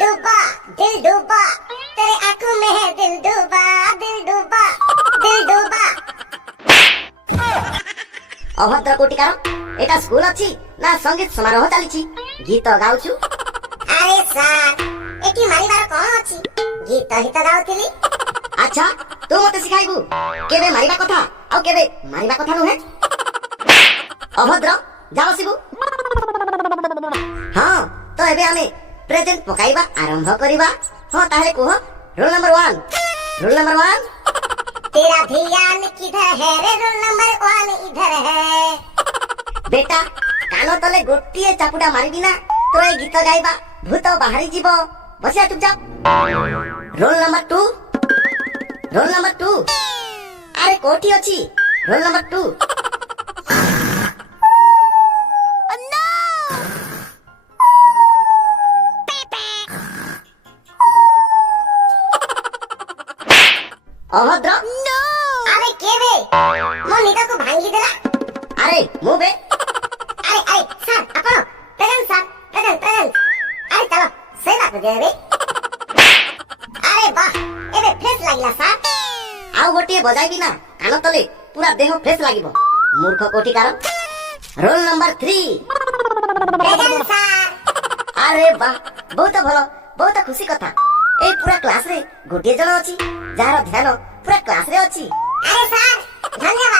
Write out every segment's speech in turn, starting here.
डूबा दिल डूबा तेरे आंखों में है दिल डूबा दिल डूबा दिल डूबा। अभद्र कोटिकार एटा स्कूल अछि ना संगीत समारोह चलीछि गीत गाउछु। अरे सर एटी मारिबार कोन अछि गीत ही तो गाउथिली। अच्छा तू मते सिखाइबू केबे मारिबा कथा आ केबे मारिबा कथा नुहे। अभद्र जाओ सिबू। हां तो एबे आमे प्रेजेंट पकाइबा आरंभ करिबा। हां ताहे कोह रोल नंबर 1 रोल नंबर 1 तेरा ध्यान किधर है रे रोल नंबर 1 इधर है। बेटा कानो तले गोटिए चापुडा मारिबी ना तो ए गीत गाइबा भूत बाहरी जीवो बसिया चुपचाप। रोल नंबर 2 रोल नंबर 2 अरे कोठी अछि रोल नंबर 2। अभद्र अरे के बे मो निदा को भांगी देला। अरे मु बे अरे सर अपन प्रेजेंट सर प्रेजेंट अरे चलो से बात दे बे। अरे वाह एबे फ्रेश लागिला सर। आउ गोटिए बजाइबी ना कानो तले पूरा देह फ्रेश लागिबो मूर्ख कोटिकार। Roll number 3 present sir. अरे वाह बहुत भलो बहुत खुशी कथा। ए पूरा क्लास रे गोटिए जण अछि जार ध्यान पूरा क्लास रे अछि। अरे सर धन्यवाद।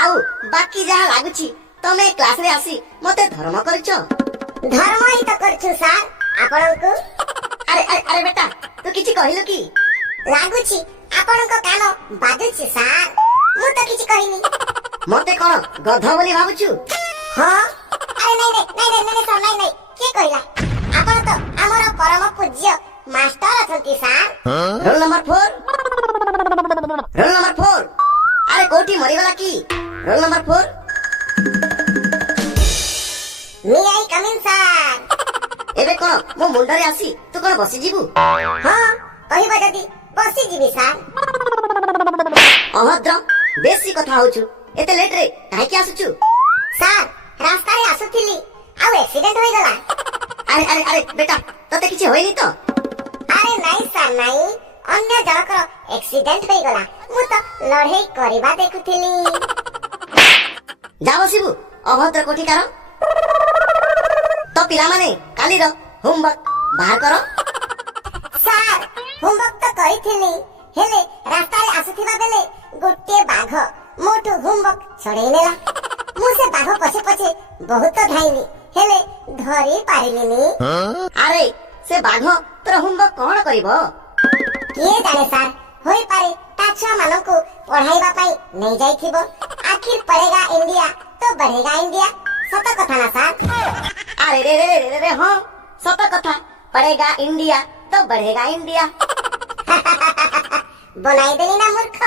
आउ बाकी जहा लागुछि तमे क्लास रे आसी मते धर्म करछो। धर्म ही तो करछु सर आपन को। अरे बेटा तू किछि कहिलु की लागुछि आपन को कानो बाजुछि सर मु तो किछि कहिनी। मते कोन गध बोली भाबुछु। हां अरे नहीं सर नहीं के कहिला आपन तो हमर परम पूज्य मास्टर अछंती सर। रोल नंबर 4 अरे कोठी मरिगला की roll number 4 me I coming sir. एबे कोन मो मुंडरे आसी तू कोन बसी जीवु। हां कहिबा जदी बसी जीवी सर। अभद्र बेसी कथा होछु एते लेट रे काहे की आसुछु। सर रास्ता रे आसुथिली आ एक्सीडेंट होई गला। अरे बेटा तते किछि होइनी तो। अरे नहीं सर नहीं अन्य जनकर एक्सीडेंट होई गला मु तो लड़ाई करबा देखुथिली। जाओ शिबू अभद्र कोठिकार। तो पिला माने काली रो होमवर्क बाहर करो। सर होमवर्क तो करिथिली हेले रास्ता रे आसुथिबा बेले गोटे बाघ मोटू होमवर्क छड़ेई नेला। मु से बाघ पछे बहुत धाइनी हेले धरी पारिलिनी। अरे से बाघ तोर होमवर्क कोन करिवो किए जाने सर होई पारे ता छुआ मानन को पढ़ाईबा पई नहीं जाइथिबो। आखिर पढ़ेगा इंडिया तो बढ़ेगा इंडिया सत कथा ना सर। अरे रे हां सत कथा पढ़ेगा इंडिया तो बढ़ेगा इंडिया। बनाई देली ना मूर्ख।